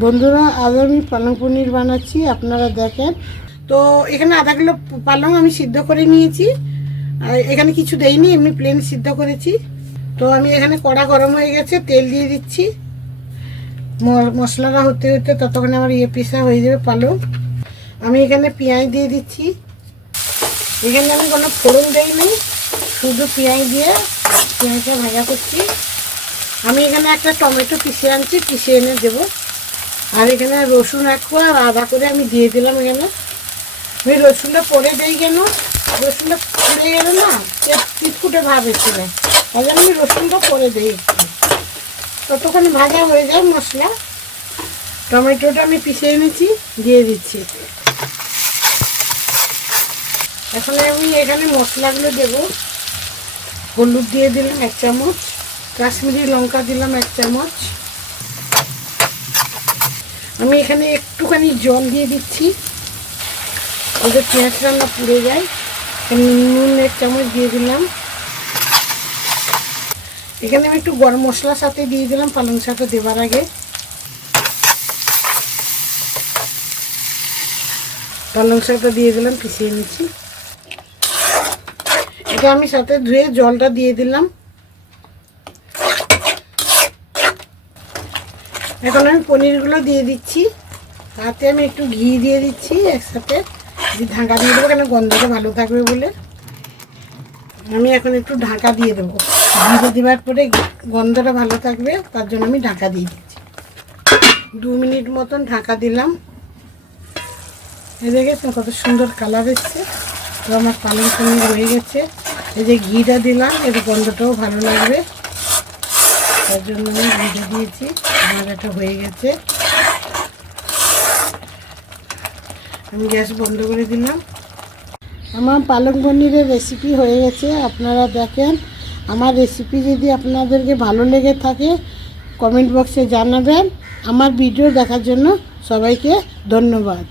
বন্ধুরা, আজ আমি পালং পনির বানাচ্ছি, আপনারা দেখেন। তো এখানে আধা কিলো পালং আমি সিদ্ধ করে নিয়েছি। আর এখানে কিছু দেইনি, এমনি প্লেন সিদ্ধ করেছি। তো আমি এখানে কড়া গরম হয়ে গেছে, তেল দিয়ে দিচ্ছি। মশলাটা হতে হতে ততক্ষণে আমার পিসা হয়ে যাবে পালং। আমি এখানে পেঁয়াজ দিয়ে দিচ্ছি। এখানে আমি কোনো ফোড়ন দেইনি, শুধু পেঁয়াজ দিয়ে পেঁয়াজটা ভাজা করছি। আমি এখানে একটা টমেটো পিষে আনছি, পিষে এনে দেবো। আর এখানে রসুন এক কোয়া আর আদা করে আমি দিয়ে দিলাম। এখানে আমি রসুনটা পরে দিই, কেন রসুনটা পড়ে গেলে না চিটকুটে ভাব এসে যায়, তাই জন্য আমি রসুনটা পরে দিই একটু। ততক্ষণ ভাজা হয়ে যায় মশলা। টমেটোটা আমি পিষে এনেছি, দিয়ে দিচ্ছি। এখন আমি এখানে মশলাগুলো দেবো। হলুদ দিয়ে দিলাম 1 চামচ, কাশ্মীরি লঙ্কা দিলাম 1 চামচ। আমি এখানে একটুখানি জল দিয়ে দিচ্ছি, ওদের পেঁয়াজ রান্না পুড়ে যায়। নুন 1 চামচ দিয়ে দিলাম। এখানে আমি একটু গরম মশলার সাথে দিয়ে দিলাম পালং শাকটা দেবার আগে। পালং শাকটা দিয়ে দিলাম, পিষিয়ে নিচ্ছি। এটা আমি সাথে ধুয়ে জলটা দিয়ে দিলাম। এখন আমি পনিরগুলো দিয়ে দিচ্ছি। তাতে আমি একটু ঘি দিয়ে দিচ্ছি একসাথে, ঢাকা দিয়ে দেবো, কেন গন্ধটা ভালো থাকবে বলে। আমি এখন একটু ঢাকা দিয়ে দেবো, ঘি দেওয়ার পরে গন্ধটা ভালো থাকবে, তার জন্য আমি ঢাকা দিয়ে দিচ্ছি। 2 মিনিট মতন ঢাকা দিলাম। এই দেখেছেন কত সুন্দর কালার এসছে। তো আমার পালং পনির হয়ে গেছে। এই যে ঘিটা দিলাম, এর গন্ধটাও ভালো লাগবে, তার জন্য আমি ঘিটা দিয়েছি। আমার এটা হয়ে গেছে, আমি গ্যাস বন্ধ করে দিলাম। আমার পালং পনিরের রেসিপি হয়ে গেছে, আপনারা দেখেন। আমার রেসিপি যদি আপনাদেরকে ভালো লেগে থাকে কমেন্ট বক্সে জানাবেন। আমার ভিডিও দেখার জন্য সবাইকে ধন্যবাদ।